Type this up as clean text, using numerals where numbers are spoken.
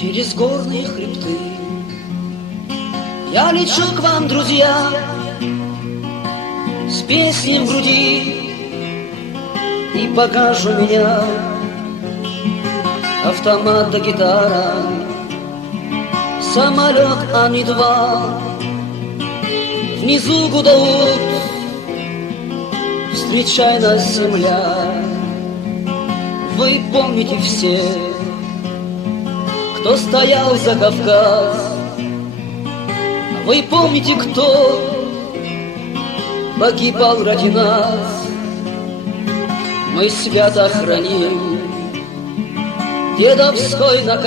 Через горные хребты я лечу к вам, друзья, с песней в груди. И пока же у меня автомат да гитара, самолет Ан-2 внизу гудут, встречай нас, земля. Вы помните все, кто стоял за Кавказ. Вы помните, кто погибал ради нас. Мы свято храним дедовской наказ.